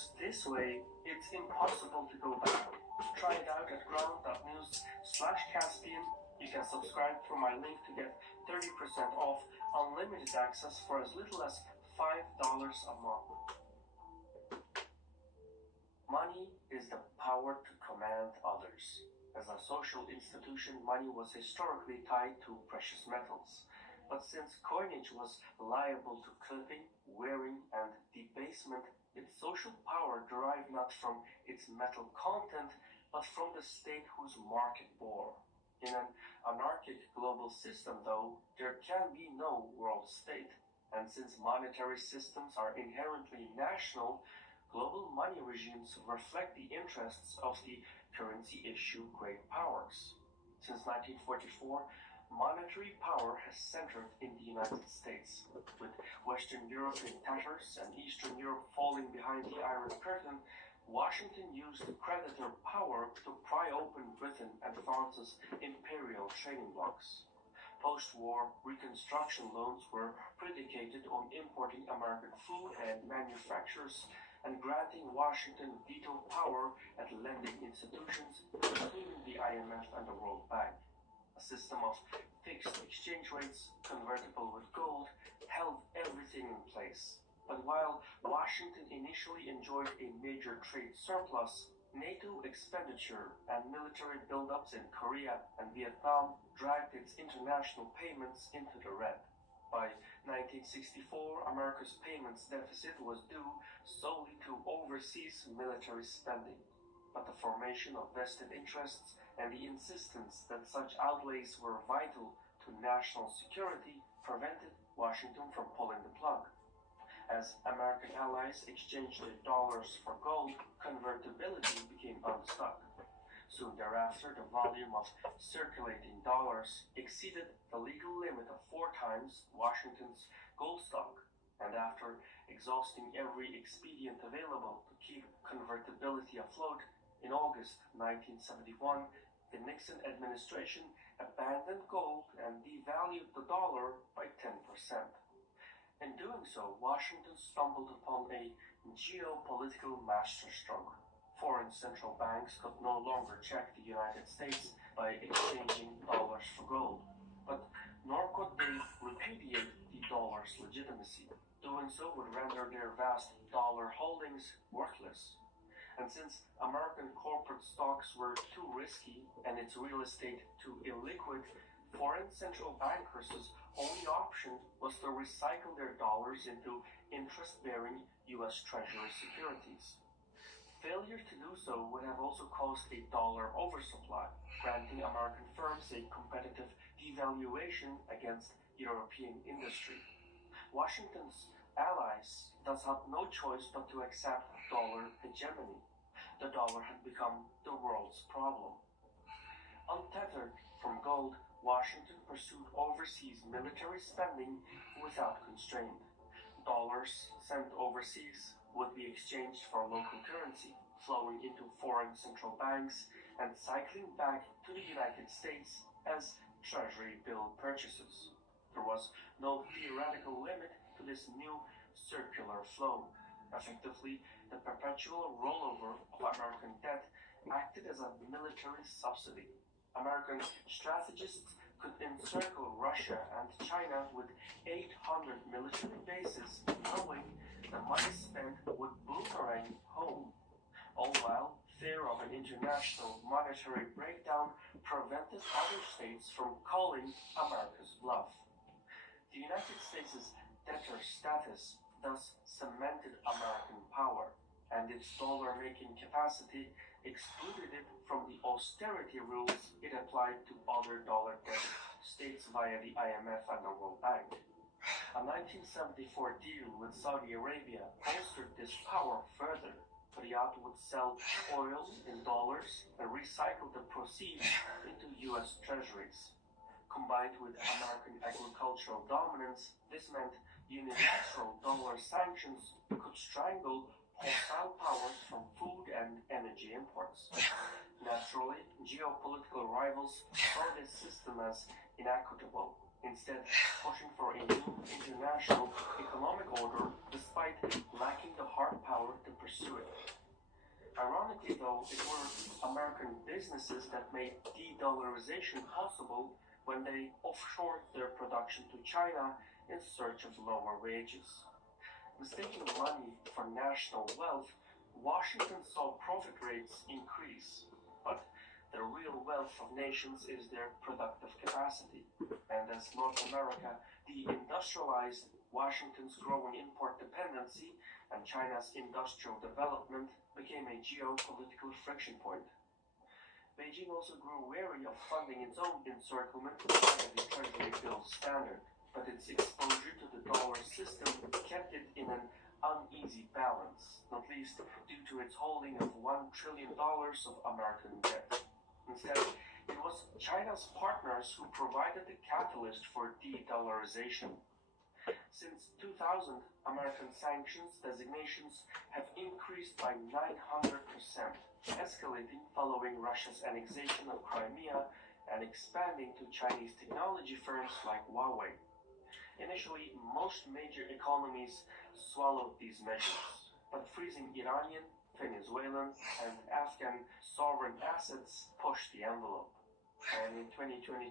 used this way, it's impossible to go back. Try it out at ground.news/Caspian. You can subscribe through my link to get 30% off unlimited access for as little as $5 a month. Money is the power to command others. As a social institution, money was historically tied to precious metals. But since coinage was liable to clipping, wearing, and debasement, its social power derived not from its metal content, but from the state whose mark it bore. In an anarchic global system, though, there can be no world state, and since monetary systems are inherently national, global money regimes reflect the interests of the currency issue great powers. Since 1944, monetary power has centered in the United States. With Western Europe in tatters and Eastern Europe falling behind the Iron Curtain, Washington used creditor power to pry open Britain and France's imperial trading blocs. Post-war Reconstruction loans were predicated on importing American food and manufacturers and granting Washington veto power at lending institutions, including the IMF and the World Bank. A system of fixed exchange rates, convertible with gold, held everything in place. But while Washington initially enjoyed a major trade surplus, NATO expenditure and military buildups in Korea and Vietnam dragged its international payments into the red. By 1964, America's payments deficit was due solely to overseas military spending. But the formation of vested interests and the insistence that such outlays were vital to national security prevented Washington from pulling the plug. As American allies exchanged their dollars for gold, convertibility became unstuck. Soon thereafter, the volume of circulating dollars exceeded the legal limit of 4 times Washington's gold stock, and after exhausting every expedient available to keep convertibility afloat, in August 1971, the Nixon administration abandoned gold and devalued the dollar by 10%. In doing so, Washington stumbled upon a geopolitical masterstroke. Foreign central banks could no longer check the United States by exchanging dollars for gold, but nor could they repudiate the dollar's legitimacy. Doing so would render their vast dollar holdings worthless. And since American corporate stocks were too risky and its real estate too illiquid, foreign central bankers' only option was to recycle their dollars into interest-bearing U.S. Treasury securities. Failure to do so would have also caused a dollar oversupply, granting American firms a competitive devaluation against European industry. Washington's allies thus had no choice but to accept dollar hegemony. The dollar had become the world's problem. Untethered from gold, Washington pursued overseas military spending without constraint. Dollars sent overseas would be exchanged for local currency, flowing into foreign central banks and cycling back to the United States as Treasury bill purchases. There was no theoretical limit to this new circular flow. Effectively, the perpetual rollover of American debt acted as a military subsidy. American strategists could encircle Russia and China with 800 military bases, knowing the money spent would boomerang home. All while, fear of an international monetary breakdown prevented other states from calling America's bluff. The United States' debtor status thus cemented American power, and its dollar-making capacity excluded it from the austerity rules it applied to other dollar-debt states via the IMF and the World Bank. A 1974 deal with Saudi Arabia bolstered this power further. Riyadh would sell oil in dollars and recycle the proceeds into U.S. treasuries. Combined with American agricultural dominance, this meant unilateral dollar sanctions could strangle hostile powers from food and energy imports. Naturally, geopolitical rivals saw this system as inequitable, instead pushing for a new international economic order despite lacking the hard power to pursue it. reality, though, it were American businesses that made de-dollarization possible when they offshored their production to China in search of lower wages. Mistaking money for national wealth, Washington saw profit rates increase, but the real wealth of nations is their productive capacity. And as North America deindustrialized, Washington's growing import dependency and China's industrial development became a geopolitical friction point. Beijing also grew wary of funding its own encirclement by the Treasury bill standard, but its exposure to the dollar system kept it in an uneasy balance, not least due to its holding of $1 trillion of American debt. Instead, it was China's partners who provided the catalyst for de-dollarization. Since 2000, American sanctions designations have increased by 900%, escalating following Russia's annexation of Crimea and expanding to Chinese technology firms like Huawei. Initially, most major economies swallowed these measures, but freezing Iranian, Venezuelan, and Afghan sovereign assets pushed the envelope. And in 2022,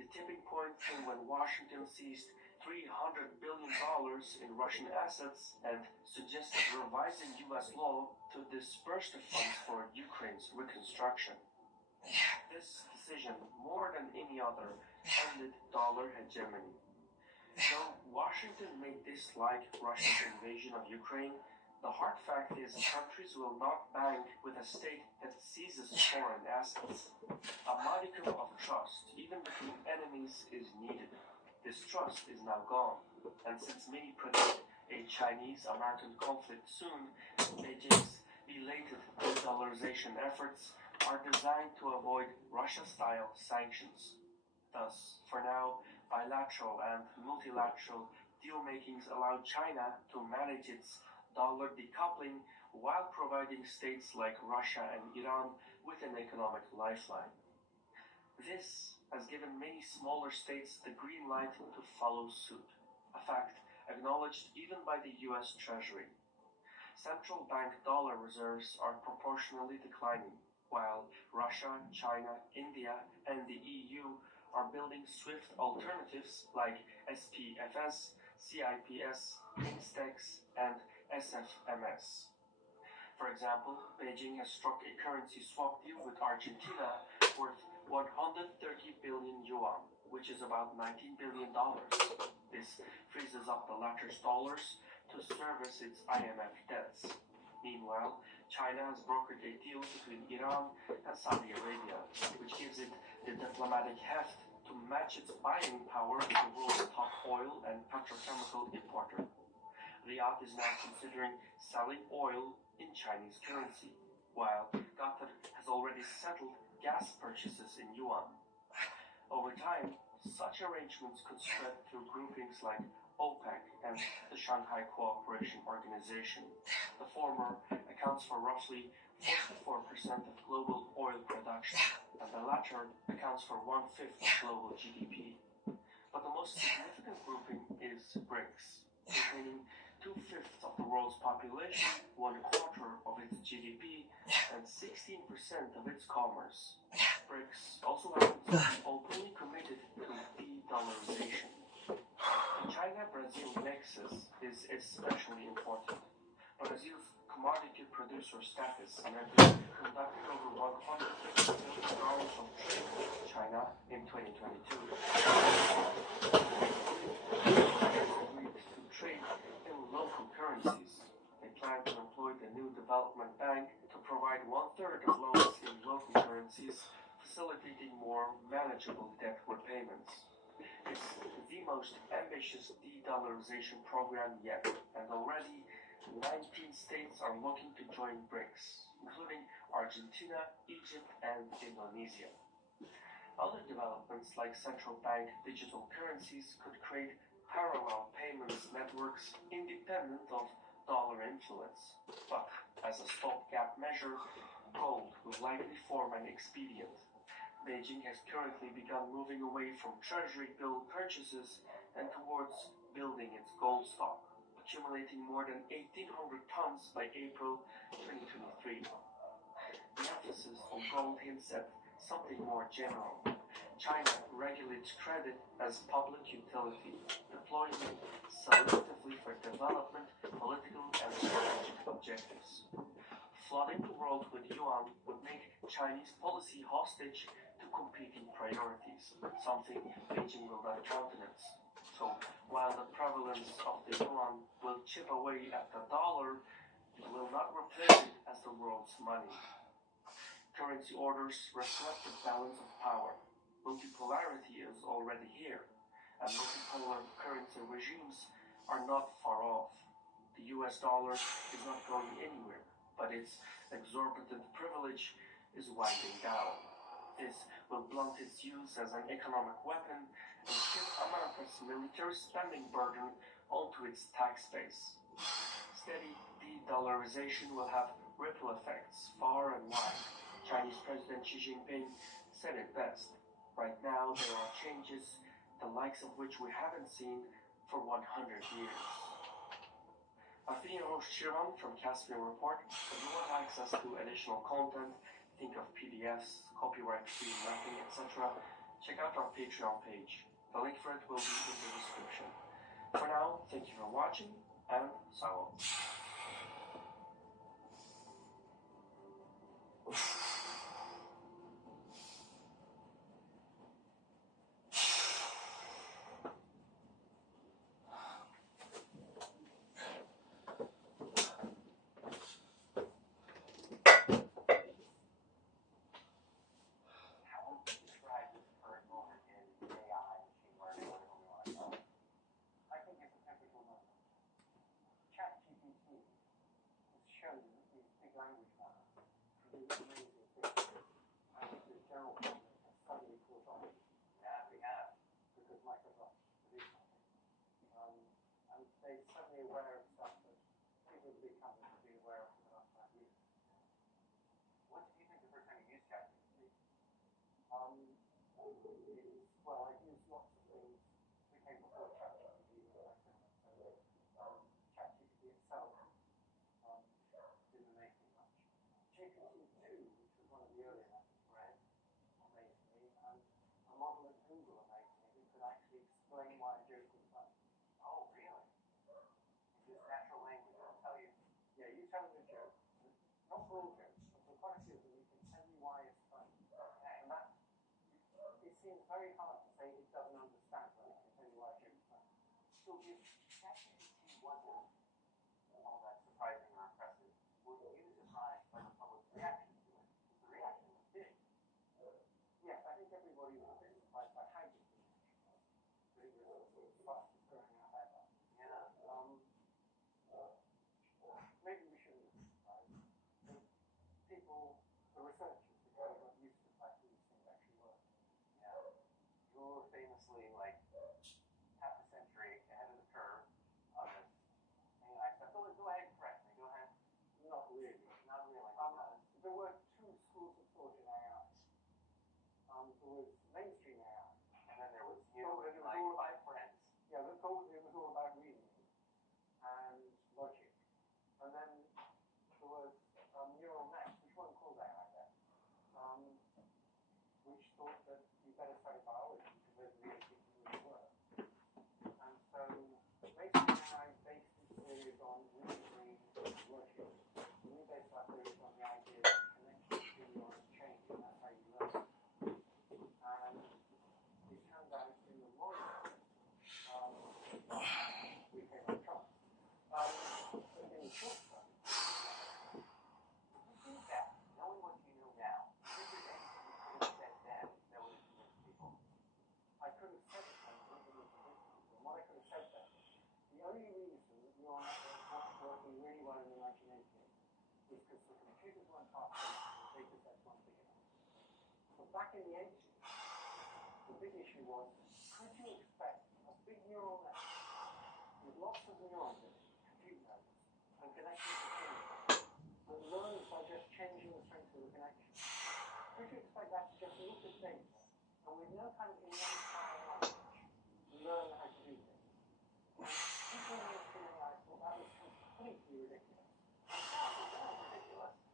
the tipping point came when Washington seized $300 billion in Russian assets and suggested revising U.S. law to disperse the funds for Ukraine's reconstruction. This decision, more than any other, ended dollar hegemony. Though Washington may dislike Russia's invasion of Ukraine, the hard fact is countries will not bank with a state that seizes foreign assets. A modicum of trust, even between enemies, is needed. This trust is now gone, and since many predict a Chinese-American conflict soon, Beijing's belated de-dollarization efforts are designed to avoid Russia-style sanctions. Thus, for now, bilateral and multilateral deal-makings allow China to manage its dollar decoupling while providing states like Russia and Iran with an economic lifeline. This has given many smaller states the green light to follow suit, a fact acknowledged even by the US Treasury. Central bank dollar reserves are proportionally declining, while Russia, China, India, and the EU are building swift alternatives like SPFS, CIPS, INSTEX, and SFMS. For example, Beijing has struck a currency swap deal with Argentina worth 130 billion yuan, which is about $19 billion. This freezes up the latter's dollars to service its IMF debts. Meanwhile, China has brokered a deal between Iran and Saudi Arabia, which gives it the diplomatic heft to match its buying power with the world's top oil and petrochemical importer. Riyadh is now considering selling oil in Chinese currency, while Qatar has already settled gas purchases in yuan. Over time, such arrangements could spread through groupings like OPEC and the Shanghai Cooperation Organization. The former accounts for roughly 44% of global oil production, and the latter accounts for 1/5 of global GDP. But the most significant grouping is BRICS, containing 2/5 of the world's population, 1/4 of its GDP, and 16% of its commerce. BRICS also happens to be openly committed to de-dollarization. The China-Brazil nexus is especially important. Brazil's commodity producer status meant it conducted over $150 billion of trade with China in 2022. Agreed to trade in local currencies. They plan to employ the new development bank to provide 1/3 of loans in local currencies, facilitating more manageable debt repayments. It's the most ambitious de-dollarization program yet, and already 19 states are looking to join BRICS, including Argentina, Egypt, and Indonesia. Other developments like central bank digital currencies could create parallel payments networks independent of dollar influence. But as a stopgap measure, gold will likely form an expedient. Beijing has currently begun moving away from treasury bill purchases and towards building its gold stock, accumulating more than 1,800 tons by April 2023. the emphasis on gold hints at something more general. China regulates credit as public utility, deploying it selectively for development, political, and strategic objectives. Flooding the world with yuan would make Chinese policy hostage to competing priorities, something Beijing will not countenance. So, while the prevalence of the yuan will chip away at the dollar, it will not replace it as the world's money. Currency orders reflect the balance of power. Multipolarity is already here, and multipolar currency regimes are not far off. The US dollar is not going anywhere, but its exorbitant privilege is winding down. This will blunt its use as an economic weapon and shift America's military spending burden onto its tax base. Steady de-dollarization will have ripple effects far and wide. Chinese President Xi Jinping said it best. Right now, there are changes, the likes of which we haven't seen for 100 years. I've been your host Shiran from Caspian Report. If you want access to additional content, think of PDFs, copyright-free mapping, etc., check out our Patreon page. The link for it will be in the description. For now, thank you for watching, and salam. They're suddenly aware of stuff that people in big companies have been aware of for the last 5 years. What did you think the first time you used ChatGPT? Well, I've used lots of things that came before ChatGPT. ChatGPT itself didn't make me much. GPT-2, which was one of the earlier methods, right, amazed me, and a model at Google amazed me that could actually explain why a joke was funny. Oh, really? Natural language, I'll tell you. Yeah, you tell them a joke. Not for all jokes, but for quite a few of them, you can tell me why it's funny. Okay. And that, it seems very hard to say it doesn't understand when it can tell you why a joke is funny. So if ChatGPT wasn't all that surprising or impressive, were you surprised by the public's reaction to it? The reaction was big. Yes, I think everybody was a bit surprised by how big the reaction was. But it was fastest growing out ever. Yeah. Maybe we shouldn't be surprised. People, the researchers, have kind of got used to the fact that these things actually work. Yeah. You were famously like half a century ahead of the curve on this AI stuff. Go ahead and correct me. Go ahead. Not really. Not really. There were two schools of thought in AI. There was mainstream AI. And then there was, you know, like five friends. Yeah, it was all about reasoning and logic. And then there was neural nets, which weren't called AI then, which thought that you better study biology because those are the only things that really work. And so basically AI based its theories on reasoning and logic. And we based our theories on the idea that connections between neurons change, and that's how you learn. And it turns out in the long run, we came on top. But in the short term, you think that, knowing what you know now, if there's anything you could have said then that would have convinced people? I could have said it then, but it wouldn't have convinced people. And what I could have said then, the only reason that neural networks weren't working really well in the 1980s was because the computers weren't fast enough, the data sets weren't big enough. But back in the 80s, the big issue was, could you expect a big neural network with lots of neurons in it, compute nodes, and connections between them, that learns by just changing the strength of the connection? Could you expect that to just look at data and with no kind of innate prior knowledge, learn how to do things? People in mainstream AI thought that was completely ridiculous.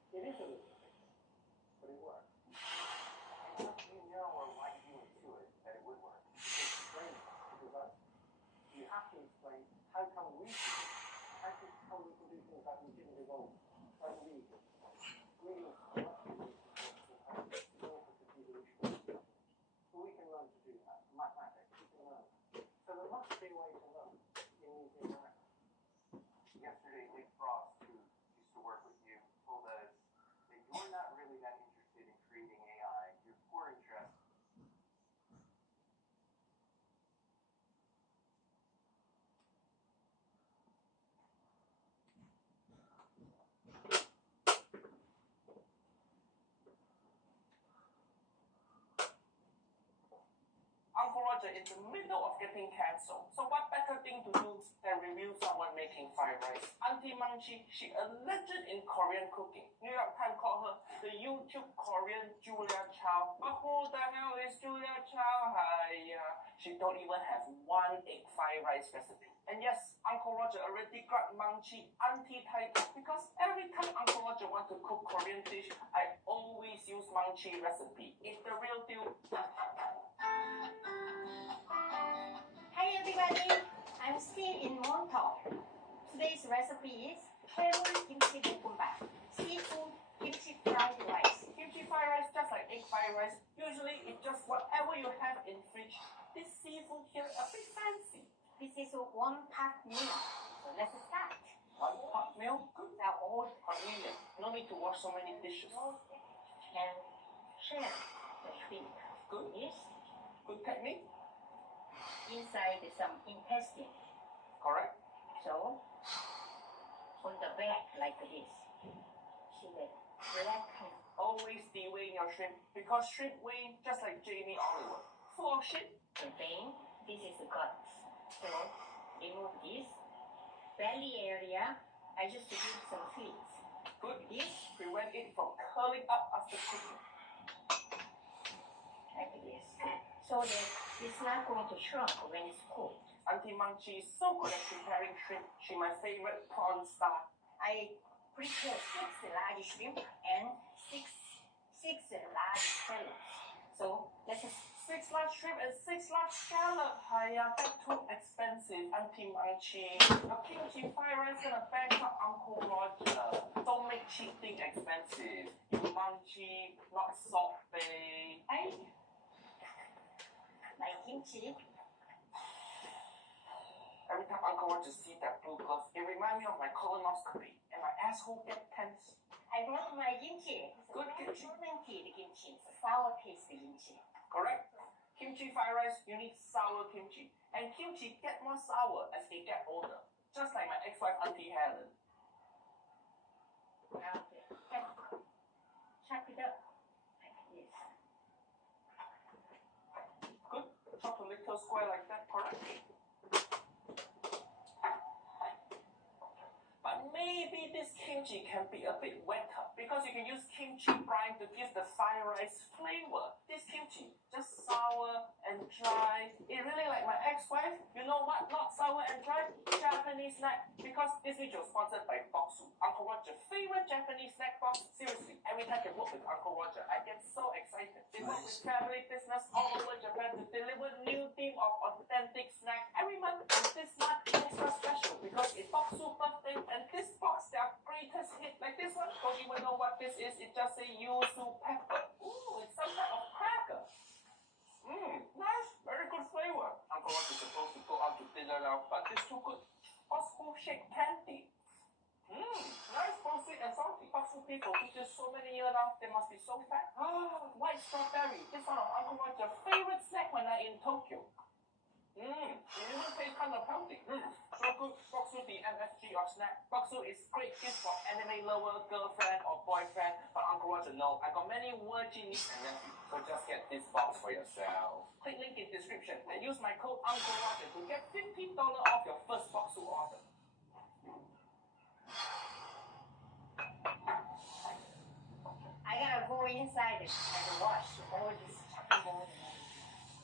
It is a little ridiculous. we could actually probably do things that we didn't evolve. Like reading. Reading is much easier to evolution. But we can learn to do that. Mathematics, we can learn. So there must be a way to learn in these environments. Yesterday, Nick Frost, who used to work with you, told us that you're not really that interested in creating AI. Your core interest Uncle Roger is in the middle of getting cancelled, so what better thing to do than review someone making fried rice? Auntie Manchi, she a legend in Korean cooking. New York Times called her the YouTube Korean Julia Chow. But who the hell is Julia Chow? She don't even have one egg fried rice recipe. And yes, Uncle Roger already got Manchi auntie title because every time Uncle Roger wants to cook Korean dish, I always use Manchi recipe. It's the real deal. Hi everybody, I'm still in Montauk. Today's recipe is heavenly kimchi bokkeumbap, seafood kimchi fried rice. Kimchi fried rice just like egg fried rice. Usually it's just whatever you have in fridge. This seafood here a bit fancy. This is a one-pot meal. So let's start. One pot meal? Good. Now all Convenient. No need to wash so many dishes. and share the shrimp. Good. Yes. Good technique. Inside is some intestine. Correct. So on the back like this. See the black and Always de-weighing your shrimp because shrimp weigh just like Jamie Oliver. Full of shit. the vein. This is the guts. So remove this. Belly area, I just use some slits. Good. This Prevent it from curling up after cooking. like this. So that it's not going to shrunk when it's cooked. Auntie Manchi is so good at preparing shrimp. She's my favorite prawn star. I prepare 6 large shrimp and six large scallops. So let's 6 large shrimp and 6 large scallop. That's too expensive, Auntie Manchi. Your kimchi fried rice gonna bankrupt Uncle Roger. Don't make cheap thing expensive. You Manchi, not Salt Bay. I my kimchi. Every time Uncle Roger sees that blue glove, it reminds me of my colonoscopy, and my asshole gets tense. I brought my kimchi. It's Good a kimchi. fermented kimchi. It's a sour taste kimchi. Correct? Kimchi fried rice, you need sour kimchi. And kimchi get more sour as they get older. Just like my ex-wife Auntie Helen. Now chop it up like this. Good. Chop a little square like that, correct? But maybe this kimchi can be a bit wetter because you can use kimchi brine to give the fried rice flavor. This kimchi, just sour and dry. It really like my ex-wife. You know what? Not sour and dry. Japanese snack. Because this video is sponsored by Boxu, Uncle Roger's favorite Japanese snack box. Seriously, every time they work with Uncle Roger, I get so excited. They work with family business all over Japan to deliver new theme of authentic snack every month. And this month extra special because it's Boxu birthday and this box their greatest hit. Like this one, don't even know what this is. It just say yuzu pepper. Ooh, it's some kind of cracker. Nice, very good flavor. Uncle Roger is supposed to go out to dinner now, but this too good. Oscar shake candy. Nice, both sweet and salty. Boxu people who just so many years now, they must be so fat. White strawberry. This one of Uncle Roger's favorite snack when I'm in Tokyo. It even tastes kind of healthy. So good. Boxu, the MSG of snack. Boxu is great gift for anime lover, girlfriend, or boyfriend. But Uncle Roger, no. I got many virgin nieces and nephews. So just get this box for yourself. Click link in description and use my code Uncle Roger to get $15 off your first Boxu order. I gotta go inside and wash all this chopping board.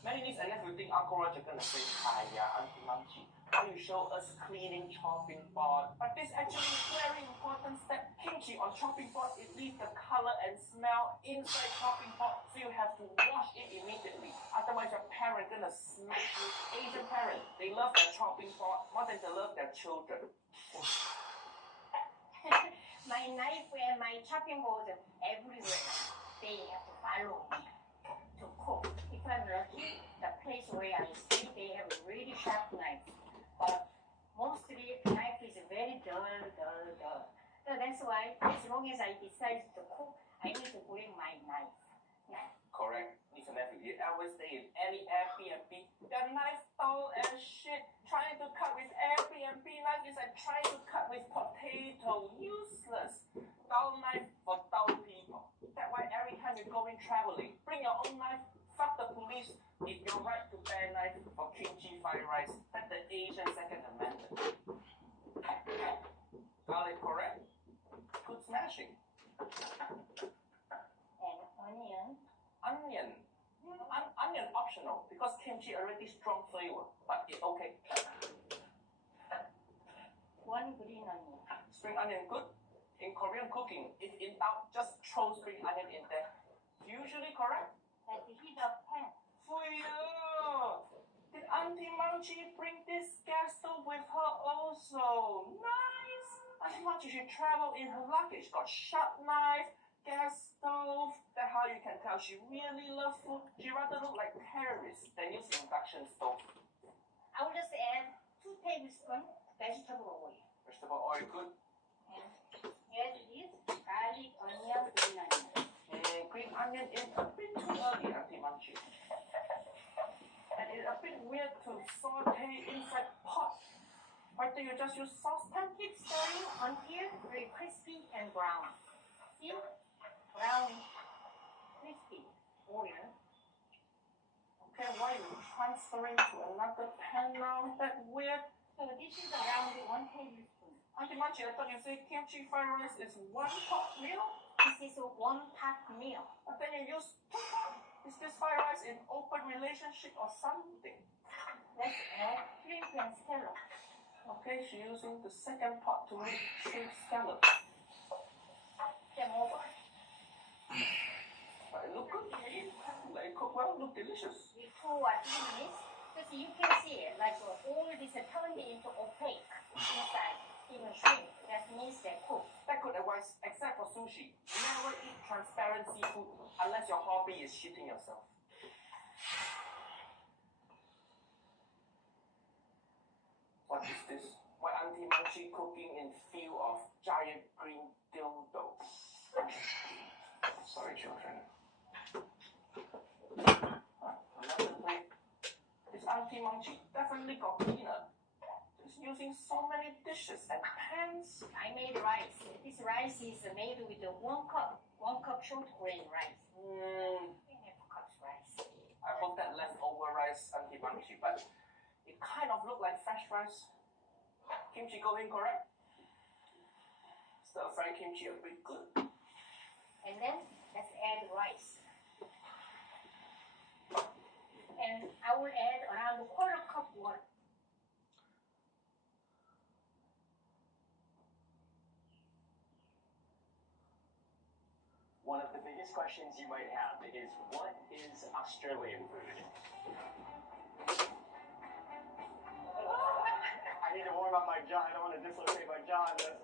Many nieces and nephews think Uncle Roger gonna say, "Hiya, Auntie Manchi, why you show us cleaning chopping board?" But this actually is very important step. Kimchi on chopping board, it leaves the color and smell inside chopping board. So you have to wash it immediately. Otherwise, your parent gonna smash you. Asian parents, they love their chopping board more than they love their children. My knife and my chopping board everywhere. They have to follow me to cook. If I'm lucky, the place where I stay, they have a really sharp knife. But mostly knife is very dull. So that's why as long as I decide to cook, I need to bring my knife. Yeah. Correct. Listen, nephew, you ever stay in any Airbnb? The knife dull as shit. Trying to cut with Airbnb knife is like trying to cut with potato. Useless. Dull knife for dull people. That's why every time you're going traveling, bring your own knife. Fuck the police. If you're right to bear knife for kimchi fried rice, that's the Asian Second Amendment. Got it correct? Good smashing. And onion. Onion optional because kimchi already strong flavor, but it's okay. One green onion. Spring onion good. In Korean cooking, if in doubt, just throw spring onion in there. Usually correct. At the heat of pan. For you. Did Auntie Manchi bring this gas stove with her also? Nice. Auntie Manchi should travel in her luggage. Got sharp knife, gas stove. That's how you can tell she really loves food. She rather look like terrorist than use induction stove. I will just add 2 tablespoons vegetable oil. Vegetable oil good. And add this garlic, onion, green onion. Green onion is a bit too early, Auntie Manchi. And it's a bit weird to saute inside pot. Why don't you just use saucepan? Keep stirring until very crispy and brown. See? Brown, crispy, oil. Okay, why are you transferring to another pan now? That's weird. So this is around 1 tablespoon. Auntie Manchi, I thought you said kimchi fried rice is 1 pot meal? This is a 1 pot meal. But then you use 2 pot. Is this fried rice in open relationship or something? Let's add shrimp and scallop. Okay, she's using the second pot to make shrimp scallop. Them over. But it look good. Like cook well, look delicious. We pour 2 minutes. Because you can see it, like all this turned into opaque inside, even shrimp. That means they cook. That good advice, except for sushi. Never eat transparent seafood unless your hobby is shitting yourself. What is this? Why Auntie Manchi cooking in field of giant green dildo? Sorry, children. Another plate. This Auntie Manchi definitely got cleaner. She's using so many dishes and pans. I made rice. This rice is made with 1 cup short grain rice. 2.5 cups rice. I hope that leftover rice Auntie Manchi, but it kind of looked like fresh rice. Kimchi going correct? Stir fry kimchi a bit good. And then let's add rice. And I will add around 1/4 cup water. One of the biggest questions you might have is, what is Australian food? I need to warm up my jaw. I don't want to dislocate my jaw on this.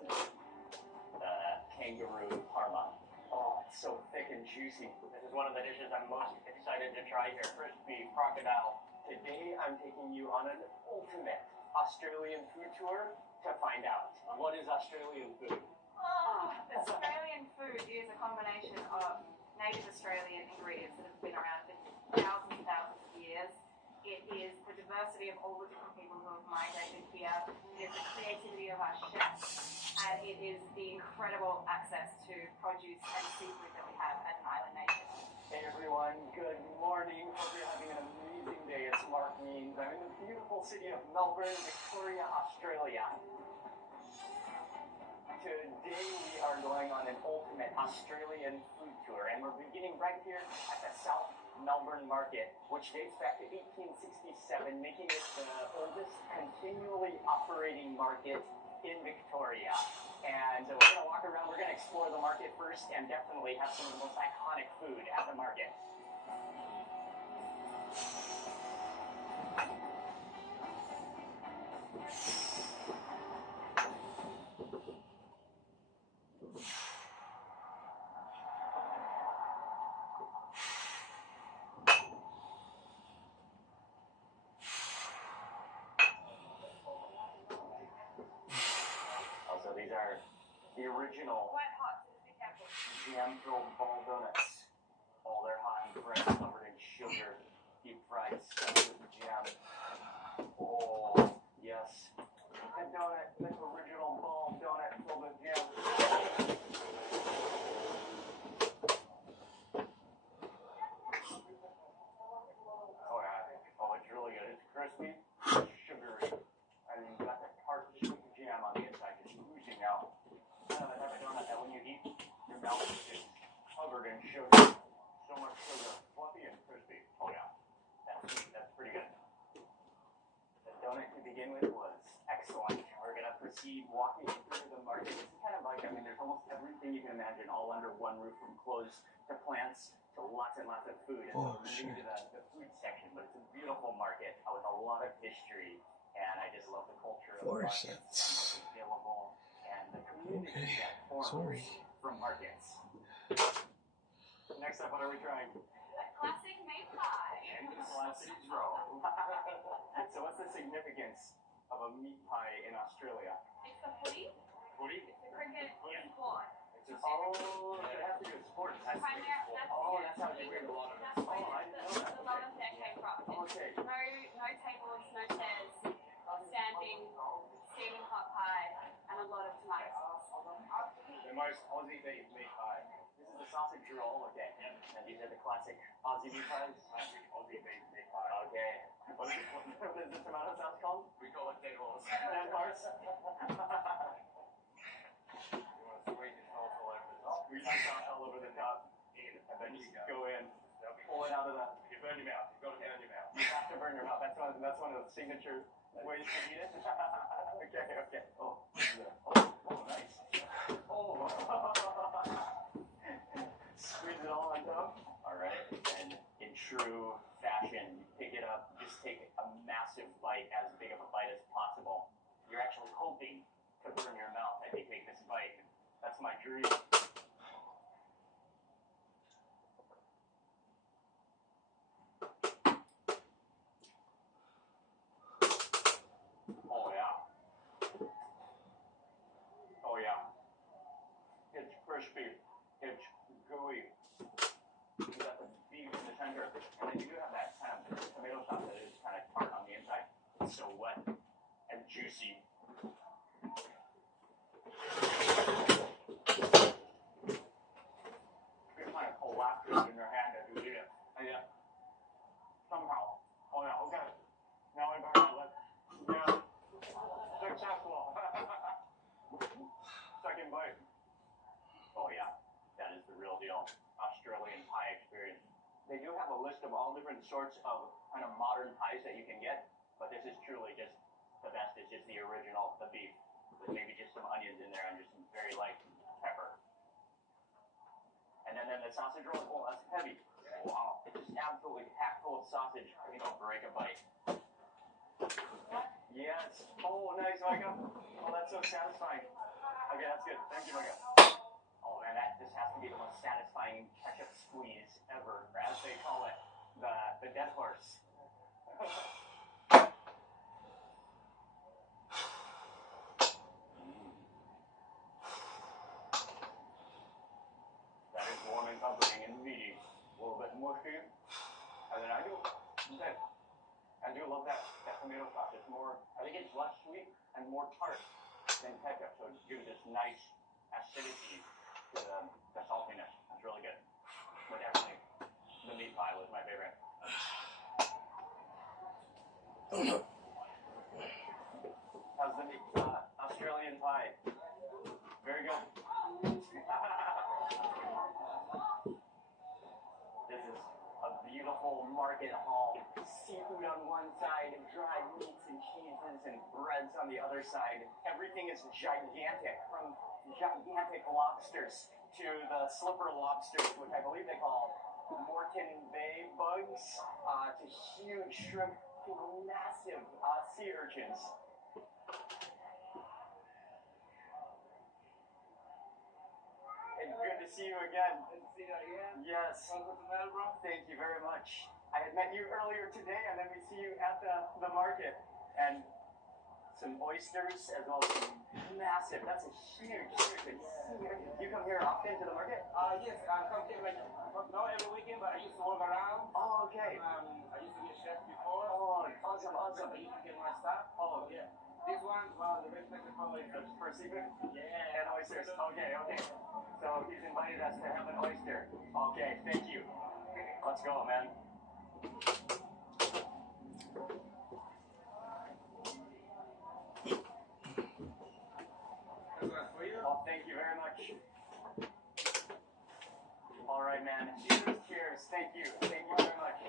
Kangaroo parma. Oh, it's so thick and juicy. This is one of the dishes I'm most excited to try here. First beef, crocodile. Today I'm taking you on an ultimate Australian food tour to find out, what is Australian food? Australian food is a combination of native Australian ingredients that have been around for thousands and thousands of years. It is the diversity of all the different people who have migrated here. It is the creativity of our chefs, and it is the incredible access to produce and seafood that we have as an island nation. Hey everyone, good morning. Hope you're having an amazing day. It's Mark Means. I'm in the beautiful city of Melbourne, Victoria, Australia. Today we are going on an ultimate Australian food tour, and we're beginning right here at the South Melbourne Market, which dates back to 1867, making it the oldest continually operating market in Victoria. And we're going to walk around, we're going to explore the market first, and definitely have some of the most iconic food at the market. Also, these are the original jam-filled ball donuts. Oh, they're hot and fresh, covered in sugar, deep fried, stuffed with jam. Oh, yes. The donut, the original ball donut filled with jam. Oh, yeah. Oh, it's really good. It's crispy, sugary, and you've got that tart, sweet jam on the inside just oozing out. Kind of the type of donut that when you eat, your mouth is just covered in sugar. So much sugar, fluffy and crispy. Oh yeah, that's sweet. That's pretty good. The donut to begin with was excellent. We're gonna proceed walking through the market. It's kind of like, I mean, there's almost everything you can imagine all under one roof, from clothes to plants to lots and lots of food. And so we're new to the food section, but it's a beautiful market with a lot of history, and I just love the culture of markets and what's available and the community that forms from markets. Next up, what are we trying? Classic meat pie. And the sausage roll. So what's the significance of a meat pie in Australia? It's a footy. Footy? It's a cricket sport. It's just, oh, it has to do with sports. That's how they wear a lot of it. That's where the love affair came from. Okay. No tables, no chairs, standing, steaming hot pie, and a lot of tomatoes. The most Aussie beef meat pie. This is the sausage roll, okay. And these are the classic Aussie meat pies. Classic Aussie beef meat pie. Okay. What is the tomato sauce called? We call it dead horse. Dead horse? You want to squeeze the sauce all over the top? Squeeze the sauce all over the top. And then you go in. Pull it out of the... You burn your mouth. You've got to burn your mouth. You have to burn your mouth. That's one of the signature ways to eat it. Okay. Oh, nice. Oh. Squeeze it all on top. All right. And in true fashion, you pick it up, just take a massive bite, as big of a bite as possible. You're actually hoping to burn your mouth as you take this bite. That's my dream. Oh yeah. It's crispy. It's gooey. You got the beef in the center, and then you do have that kind of tomato sauce that is kind of tart on the inside. It's so wet and juicy. You kind of collapse it in your hand as you eat it. And yet, somehow, oh yeah, okay. Now I got my lip. Yeah. Successful. Second bite. Oh yeah, that is the real deal. Australian pie experience. They do have a list of all different sorts of kind of modern pies that you can get, but this is truly just the best. It's just the original, the beef, with maybe just some onions in there and just some very light pepper. And then the sausage roll, oh, that's heavy. Wow, it's just absolutely packed full of sausage. You don't break a bite. Yes. Oh, nice, Micah. Oh, that's so satisfying. Okay, that's good. Thank you, Micah. Oh man, this has to be the most satisfying ketchup squeeze ever, or as they call it, the dead horse. That is warm and comforting and meaty. A little bit mushy. And then I do love that tomato sauce. It's more, I think it's less sweet and more tart than ketchup, so it gives this nice acidity to the saltiness. It's really good. But definitely, the meat pie was my favorite. How's the meat, Australian pie? Very good. This is a beautiful market hall seafood on one side, dried meats and cheeses and breads on the other side. Everything is gigantic, from gigantic lobsters to the slipper lobsters, which I believe they call Moreton Bay bugs, to huge shrimp, to massive sea urchins. And good to see you again. Good to see you again. Yes. Welcome to Melbourne. Thank you very much. I had met you earlier today, and then we see you at the market. And some oysters as well as some massive, that's a huge sea urchin. You come here often to the market? Yes, I come here like not every weekend, but I used to walk around. Oh, okay. I used to be a chef before. Oh, awesome. I used to get my stuff. Oh, yeah. This one, well, the best place to call oysters. For seafood? Yeah. And oysters. Okay. So he's invited us to have an oyster. Okay, thank you. Let's go, man. For you? Oh, thank you very much. All right, man. Cheers. Thank you. Thank you very much.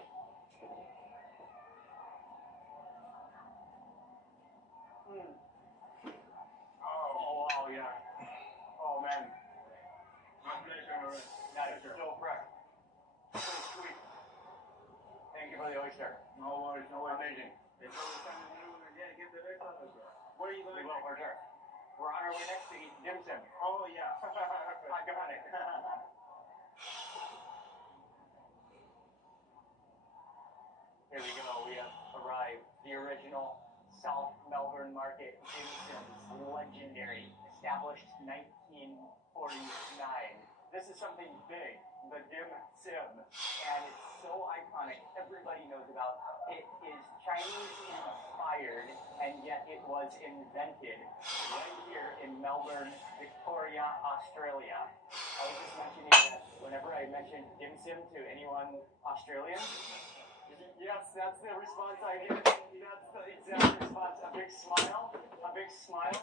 Oh, wow, yeah. Oh, man. My pleasure. That is so fresh. So sweet. Thank you for the oyster. No worries, no worries. Amazing. It's always time to do it. Yeah, get the best of it. Where are you We going? will, for sure. We're on our way next to eat dim sum. Oh, yeah. I got it. Here we go. We have arrived. The original South Melbourne Market, dim sums, legendary, established 1949. This is something big, the dim sum, and it's so iconic. Everybody knows about it. It is Chinese inspired, and yet it was invented right here in Melbourne, Victoria, Australia. I was just mentioning that whenever I mention dim sum to anyone Australian, yes, that's the response I hear. That's the exact response. A big smile,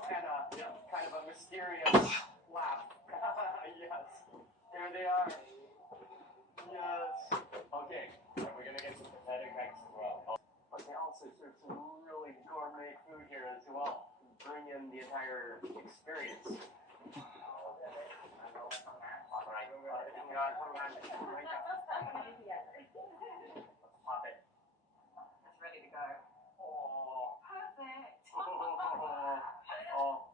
and a kind of a mysterious laugh. Yes, here they are. Yes. Okay, we're gonna get some pathetic next as well. But they also serve some really gourmet food here as well. Bring in the entire experience. All right. Let's pop it. It's ready to go. Oh. Perfect. Oh,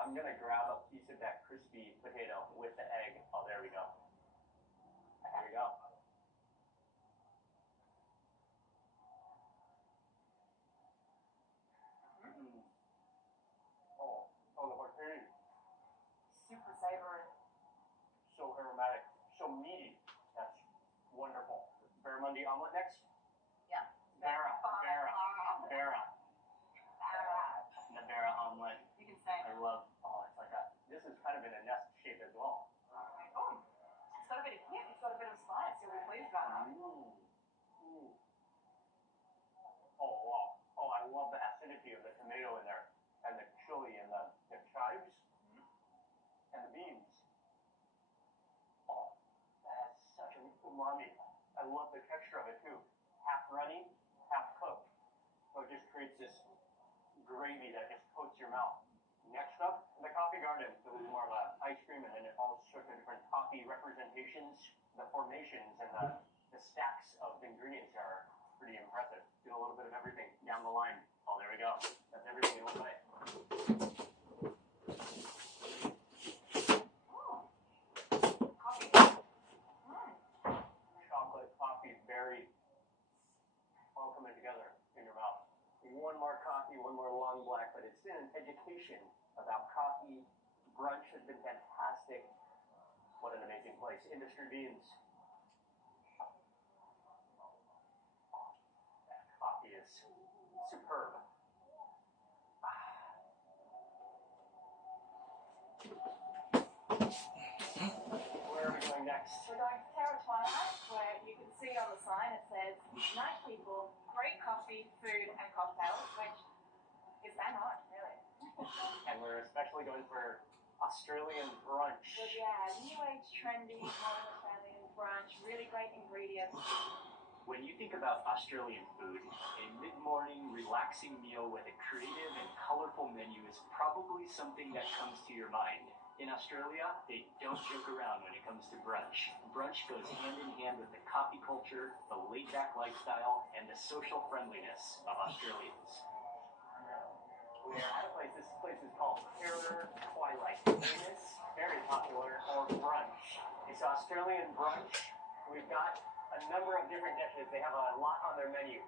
I'm gonna grab a piece of that crispy potato with the egg. Oh, there we go. There we go. Oh, the porcini. Super savory. So aromatic, so meaty. That's wonderful. Barramundi omelet next. Yeah. Barra. The Barra omelet. You can say. I love. Oh, it's like that. This is kind of in a nest shape as well. Oh, it's got a bit of hit. It's got a bit of spice. You'll be pleased about that. Oh, wow. Oh, I love the acidity of the tomato in there, and the chili, and the chives, and the beans. Oh, that has such an umami. I love the texture of it too. Half runny, half cooked. So it just creates this gravy that just coats your mouth. Next up, the coffee garden. It was more of an ice cream, and then all sorts of different coffee representations. The formations and the stacks of ingredients are pretty impressive. Get a little bit of everything down the line. Oh, there we go. That's everything in one bite. Coffee. Chocolate, coffee, berry, all coming together in your mouth. One more coffee, one more long black, but it's been an education about coffee. Brunch has been fantastic. What an amazing place. Industry beans. That coffee is superb. Where are we going next? We're going to Terra Twilight, where you can see on the sign it says night people, great coffee, food, and cocktails, which is bang on, really. And we're especially going for Australian brunch. But yeah, new age trendy, modern Australian brunch, really great ingredients. When you think about Australian food, a mid-morning, relaxing meal with a creative and colorful menu is probably something that comes to your mind. In Australia, they don't joke around when it comes to brunch. Brunch goes hand in hand with the coffee culture, the laid-back lifestyle, and the social friendliness of Australians. We're at a place, this place is called Terror Twilight. Famous, very popular for brunch. It's Australian brunch. We've got a number of different dishes. They have a lot on their menu.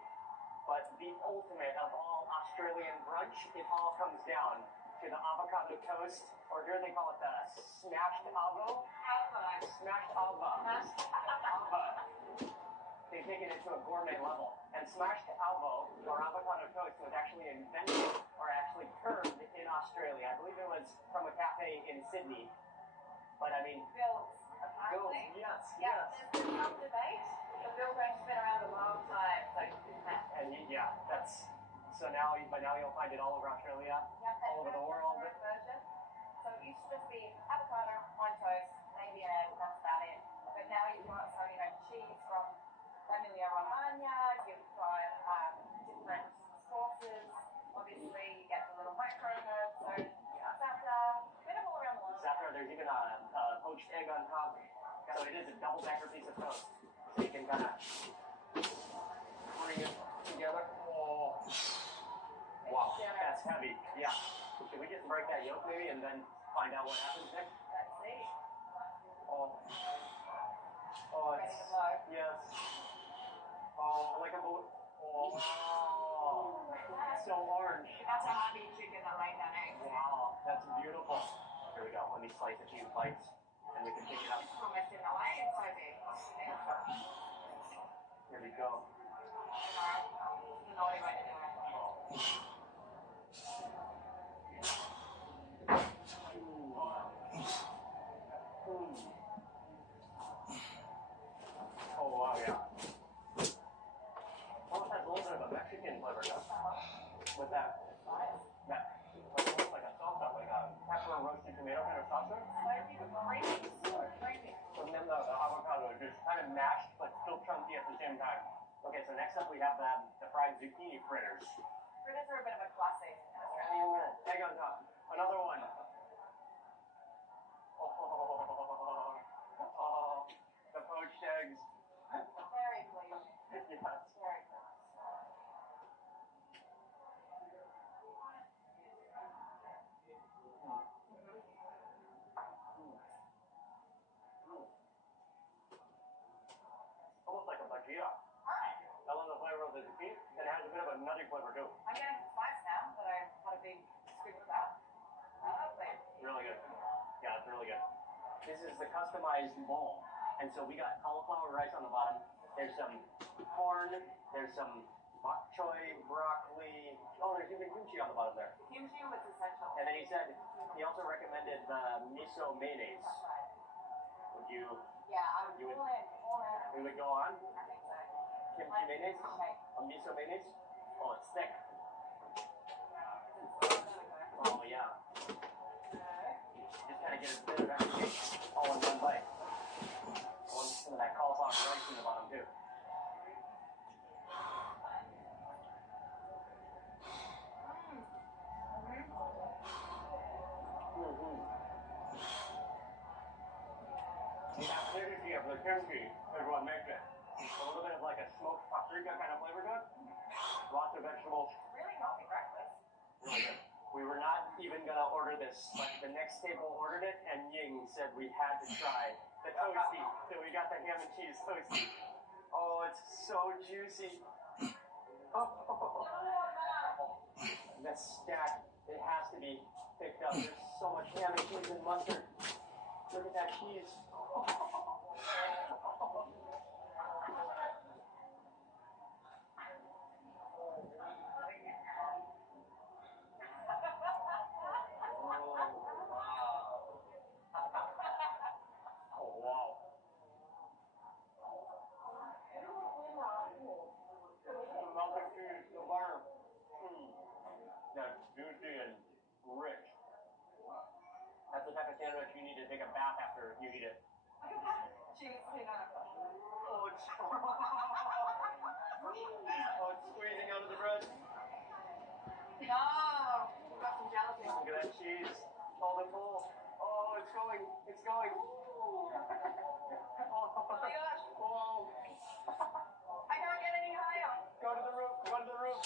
But the ultimate of all Australian brunch, it all comes down to the avocado toast, or here they call it the smashed avo. Smashed avo. Avo. They've taken it to a gourmet level. And smashed avo, or avocado toast, was actually invented, or actually termed in Australia. I believe it was from a cafe in Sydney. But I mean, Bills, apparently. yes, Yeah, yes. there's some debate. The bill rank's been around a long time, so And yeah, that's so now. But now you'll find it all over Australia, all over the world. Version. So it used to just be avocado on toast, maybe an egg, that's about it. But now you've got so cheese from Emilia Romagna. You've got different sauces. Obviously, you get the little micro herbs. So za'atar, bit of all around the world. Za'atar, there's even a poached egg on top. So it is a double-decker piece of toast. So you can kind of bring it together. Oh, wow, that's heavy. Yeah. Should we just break that yolk maybe and then find out what happens next? Let's see. Oh, Ready it's, to blow. yes. Oh, like a boat. Oh, wow. It's so orange. That's a happy chicken that laid that egg. Wow, that's beautiful. Here we go. Let me slice a few bites and we can pick it up. It's almost in the way, it's so big. Here we go. Naughty way to do it. Oh, wow, yeah. Almost has a little bit of a Mexican flavor, though. With that, almost like a salsa, like a pepper and roasted tomato kind of salsa. And then the avocado is just kind of mashed, but still chunky at the same time. Okay, so next up we have the fried zucchini fritters. Fritters are a bit of a classic in Australia. Oh, egg on top. Another one. Oh, the poached eggs. Very pleasing. Yes. Very nice. Almost like a bhajia. I love the flavor of the zucchini, and it has a bit of a nutty flavor too. I'm getting some spice now, but I had a big scoop of that. Lovely. Really good. Yeah, it's really good. This is the customized bowl. And so we got cauliflower rice on the bottom. There's some corn. There's some bok choy, broccoli. Oh, there's even kimchi on the bottom there. Kimchi was essential. And then he also recommended the miso mayonnaise. Would you, Yeah, I would You would- all in. we would go on? I think so. Kimchi mayonnaise? Okay. A miso mayonnaise? Oh, it's thick. It's so good. Oh, yeah. Just kind of get a bit of everything all in one bite. I want some of that cauliflower rice in the bottom too. The acidity of the kimchi is what makes it. A little bit of like a smoked paprika kind of flavor to it. Lots of vegetables. Really healthy breakfast. Really good. We were not even gonna order this, but the next table ordered it, and Ying said we had to try the toasty. So we got the ham and cheese toasty. Oh, it's so juicy. Oh, the stack, it has to be picked up. There's so much ham and cheese and mustard. Look at that cheese. Oh, wow. The melted cheese, the butter. That's juicy and rich. That's the type of sandwich you need to take a bath after you eat it. Cheese, you know. Oh, it's No, we've got some gelatin. Look at that cheese. Hold and pull. Oh, it's going. It's going. Oh my gosh. Whoa. I can't get any higher. Go to the roof. Go to the roof.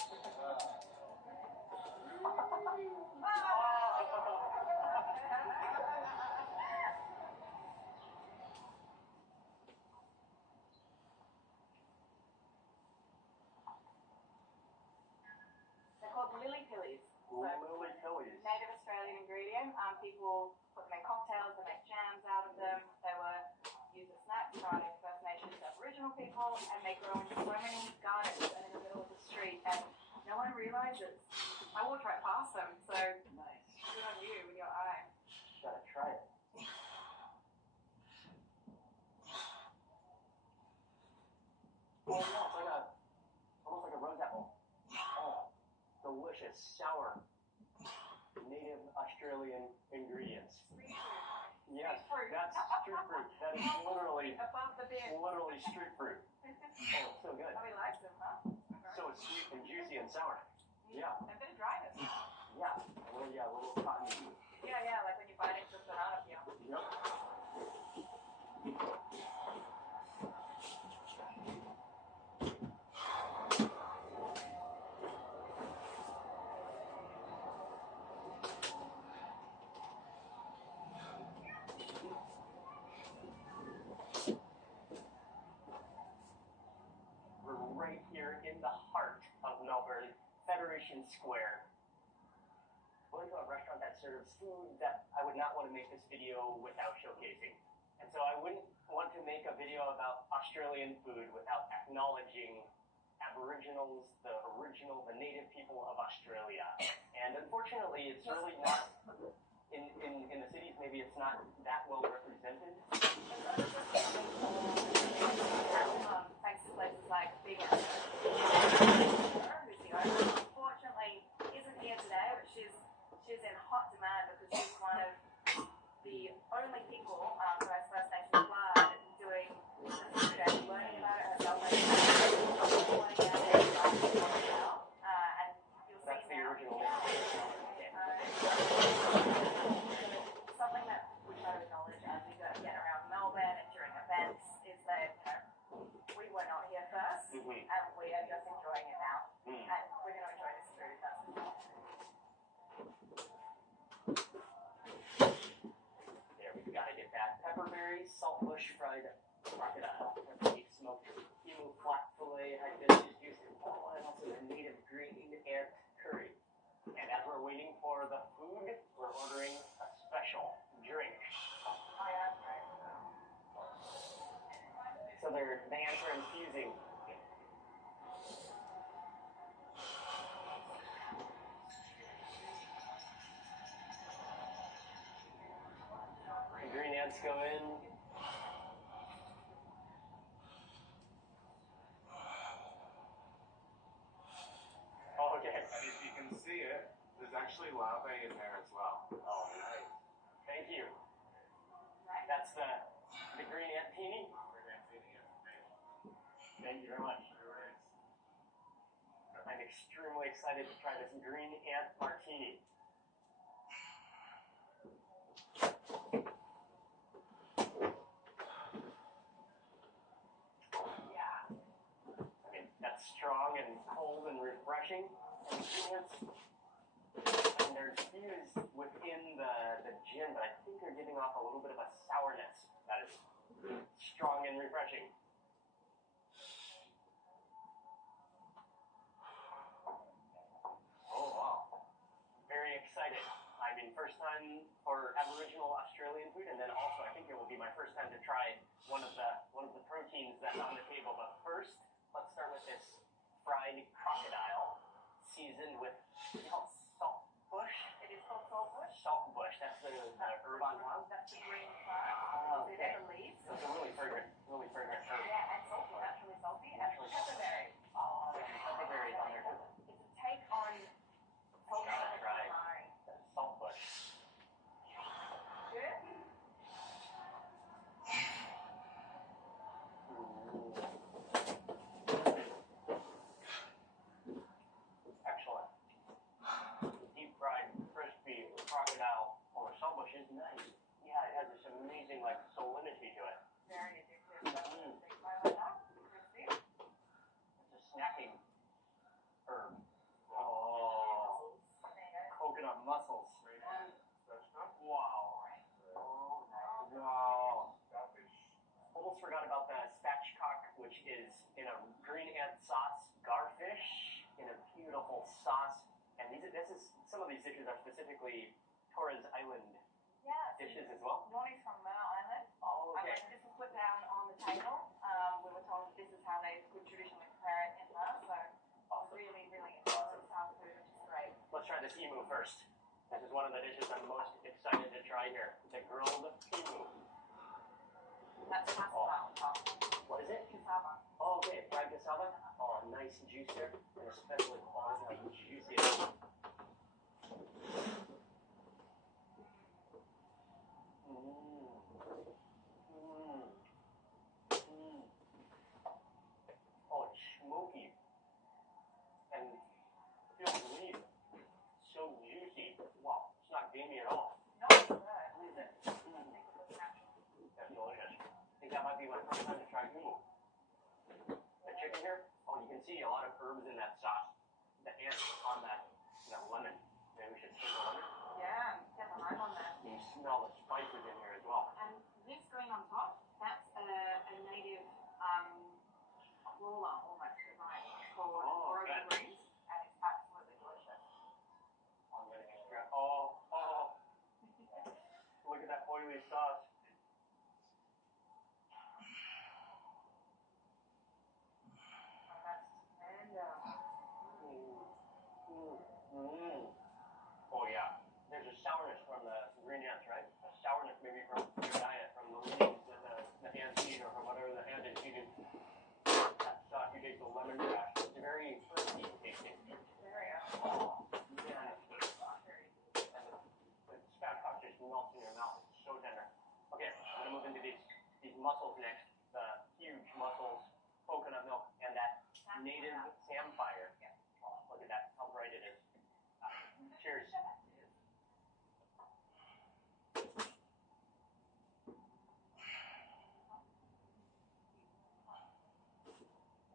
They're called lily pillies. Lily pillies. Native Australian ingredient. People put them in cocktails and make jams out of them. They were used as snacks by First Nations Aboriginal people, and they grow in so many gardens and in the middle of the street, and no one realizes. I walked right past them, so Nice. good on you with your eye. Gotta try it. Oh yeah, it's like almost like a rose apple. Oh, delicious, sour, native Australian ingredients. Yes, that's street fruit. That is literally Above the bin. street fruit. Oh, it's so good. Oh, we like them, huh? So sweet and juicy and sour. Yeah. A bit of dryness. Yeah. A little cotton. Yeah, like when you bite into a banana peel. Yep. We're right here in the heart of Melbourne, Federation Square. We're going to a restaurant that serves food that I would not want to make this video without showcasing. And so I wouldn't want to make a video about Australian food without acknowledging Aboriginals, the native people of Australia. And unfortunately, it's really not, in the cities, maybe it's not that well represented. Thanks to places like Big who's the owner, unfortunately isn't here today, but she's in hot demand because she's one of the only people who has First Nations blood doing the food and learning about it herself. And you'll That's see the now. original. Something that we try to acknowledge as we get around Melbourne and during events is that we were not here first, and we are just enjoying it now. And we're going to enjoy this food. That's for sure. There, we've got to get that pepperberry, saltbush fried crocodile, pepper smoked emu flat fillet, hibiscus juice, and also the native green ant curry. And as we're waiting for the food, we're ordering a special drink. So the ants are infusing. The green ants go in. Oh, okay. And if you can see it, there's actually larvae in there as well. Oh, nice. Thank you. That's the green ant teeny. Thank you very much. I'm extremely excited to try this green ant martini. Yeah. I mean, that's strong and cold and refreshing. And they're infused within the gin, but I think they're giving off a little bit of a sourness that is strong and refreshing. Oh, wow. Very excited. I mean, first time for Aboriginal Australian food, and then also I think it will be my first time to try one of the proteins that's on the table. But first, let's start with this fried crocodile, seasoned with saltbush. It is called saltbush. Saltbush. That's the herb on top. That's the green plant. Oh, See okay. the leaves? So it's a really fragrant herb. Yeah, and salty, naturally salty, and pepperberry. Oh, there's pepperberries on there too. It's a take on salty Gotta try calamari. saltbush. Good? Excellent. these dishes are specifically Torres Island Yeah. dishes as well. One is from Mer Island. Oh, okay. This was put down on the table. We were told that this is how they would traditionally prepare it in Mer, so Awesome. really, really enjoyed South food, which is great. Let's try this emu first. This is one of the dishes I'm most excited to try here. The grilled emu. That's cassava on top. What is it? Cassava. Oh, okay. Fried cassava. Oh, nice and juicy there. And especially, oh, this is like juicy. Oh, it's smoky. And feels lean. So juicy. Wow, it's not gamey at all. No, it's good. Is it? I think it was natural. That's delicious. I think that might be my first time to try emu. The chicken here, oh, you can see a lot of herbs in that sauce. The ants on that lemon. Maybe we should sprinkle lemon. Yeah, get the lime on there. You smell the spices in here as well. And this green on top, that's a native crawler almost design called Oregon good. greens, and it's absolutely delicious. I'm gonna just grab. Oh. Look at that oily sauce. And that's tender. Oh yeah. There's a sourness from the green ants, right? A sourness maybe from your diet, from the leaves that the ants eat or from whatever the ant is eating. That sauce, you take the lemongrass. It's very earthy tasting. Very Oh man, it's good. And the spatchcock just melts in your mouth. It's so tender. Okay, I'm gonna move into these mussels next. The huge mussels, coconut milk, and that native samphire. Oh, look at that, how bright it is. Cheers.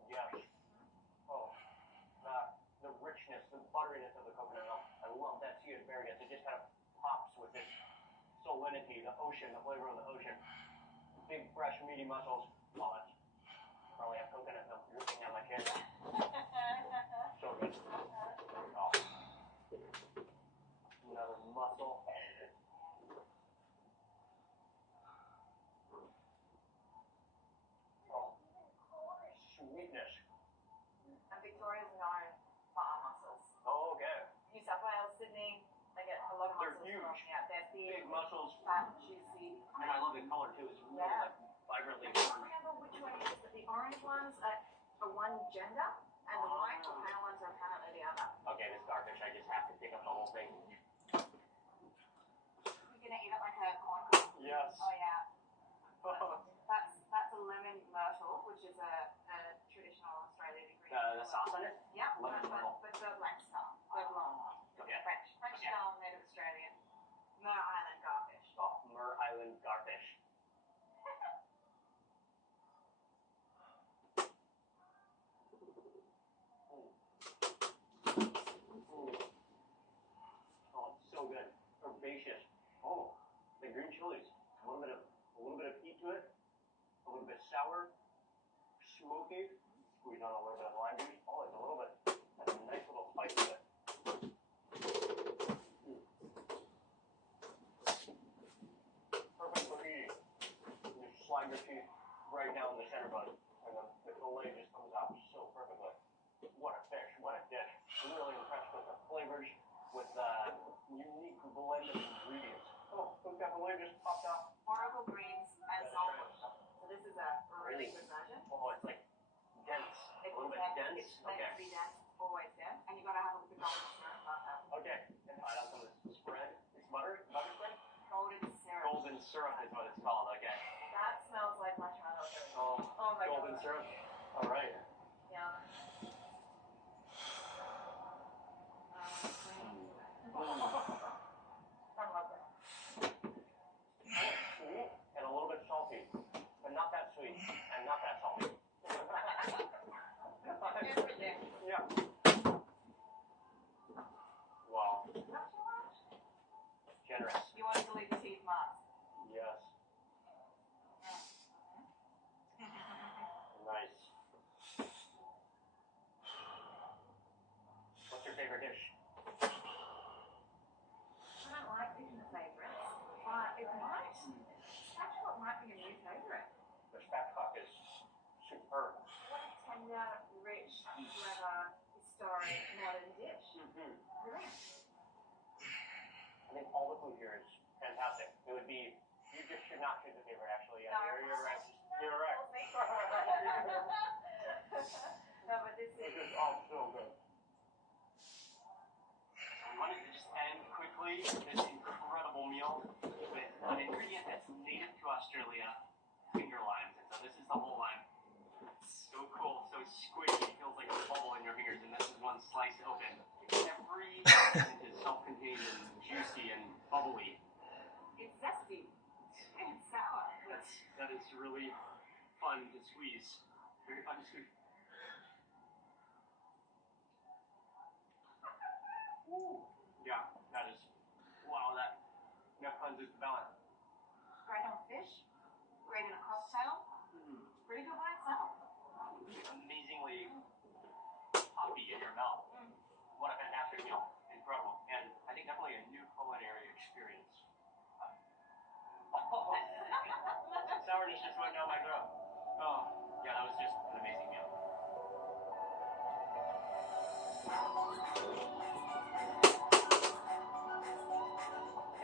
Yes. Oh, the richness, the butteriness of the coconut milk. I love that sea asparagus. It just kind of pops with this salinity, the ocean, the flavor of the ocean. Big, fresh, meaty mussels. Oh, that's probably have coconut milk dripping down my chin. So good. Oh. Another mussel. Oh. Sweetness. And Victoria's known for our mussels. Oh, okay. New South Wales, Sydney, they get a lot of They're mussels huge. from, yeah, they're Big big, mussels. fat, juicy. And I love the color too. It's really Yeah. like vibrantly I can't orange. remember which one it is, but the orange ones are one gender, and the white or pale ones are apparently the other. Okay, this garfish, I just have to pick up the whole thing. You're gonna eat it like a corn cob. Yes. Oh yeah. That's a lemon myrtle, which is a traditional Australian ingredient. The sauce on it? Yeah, Lemon myrtle. but the black style, the long, Okay. French Okay. style native Australian Mer Island garfish. Oh, Mer Island garfish. Oh, it's so good. Herbaceous. Oh, the green chilies. A little bit of heat to it. A little bit sour. Smoky. Squeeze on a little bit of lime juice. Oh, it's a little bit. That's a nice little spice to it. Perfect for eating. You just slide your teeth right down the center bun, and the fillet just comes out so perfectly. What a fish, what a dish. I'm really impressed with the flavors, with the unique blend of ingredients. Oh, look, that fillet just popped out. Oracle greens and saltbush. So this is a really good version. Oh, it's like dense. A little bit dense. It's meant Okay. to be dense, always dense, and you gotta have it with the golden syrup butter. Okay. And try out some of this spread. It's butter spread? Golden syrup. Golden syrup is what it's called. Okay. That smells like marshmallow. Oh, my golden god. syrup. All right. Yeah. I love that. Sweet and a little bit salty, but not that sweet and not that salty. Everything. Yeah. Wow. Not too much. Generous. You want to leave the teeth marks. Yes. Nice. think all the food here is fantastic. It would be, you just should not choose a favorite, actually. Yeah, No. you're right. You're right. No, but this This is is all so good. I wanted to just end quickly this incredible meal with an ingredient that's native to Australia, finger limes. And so this is the whole lime. It's so cool, so squishy, feels like a bubble in your fingers, and this is one sliced open. Every element is self-contained and juicy and bubbly. it's zesty and it's sour. That is really fun to squeeze. Very fun to squeeze. Ooh. Yeah, that is, wow, that cleanses the palate. Great on fish, great in a cocktail, pretty good by itself. Amazingly poppy in your mouth. What a fantastic meal. Incredible. And I think definitely a new culinary experience. Sourness just went down my throat. Oh, yeah, that was just an amazing meal.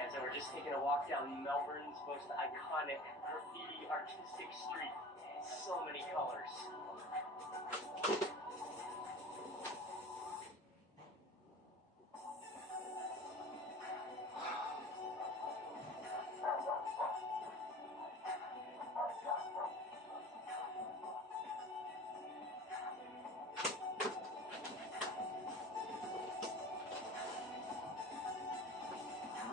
And so we're just taking a walk down Melbourne's most iconic graffiti artistic street. So many colors.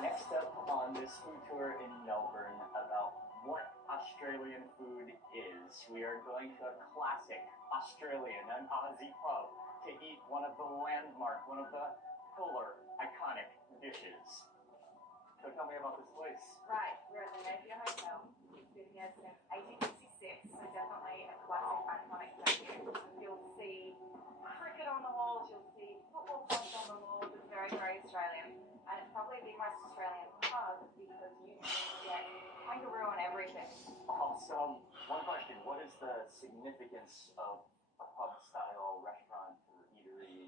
Next up on this food tour in Melbourne about what Australian food is, we are going to a classic Australian, an Aussie pub to eat one of the landmark, one of the pillar iconic dishes. So tell me about this place. Right, we're at the Napier Hotel. It's been here since 1866, so definitely a classic iconic venue. You'll see cricket on the walls, you'll see football posts on the walls. It's very, very Australian. And it's probably the most Australian pub because you can get kangaroo on everything. So, one question, what is the significance of a pub-style restaurant or eatery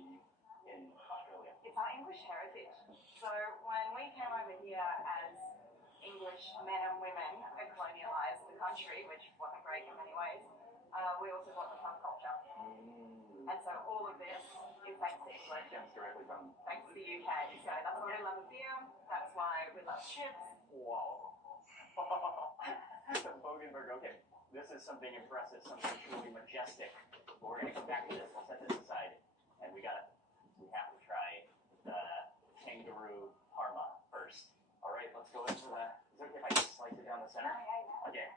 in Australia? It's our English heritage. So when we came over here as English men and women and colonialised the country, which wasn't great in many ways, we also got the pub culture. And so all of this is thanks to England. Stems directly from... Thanks to the UK. So that's why we love a beer, that's why we love chips. Wow. The Bogenberg, okay. This is something impressive, something truly majestic. But we're going to come back to this. We'll set this aside. And we have to try the kangaroo parma first. All right, let's go into the... Is it okay if I just slice it down the center? Yeah. Okay.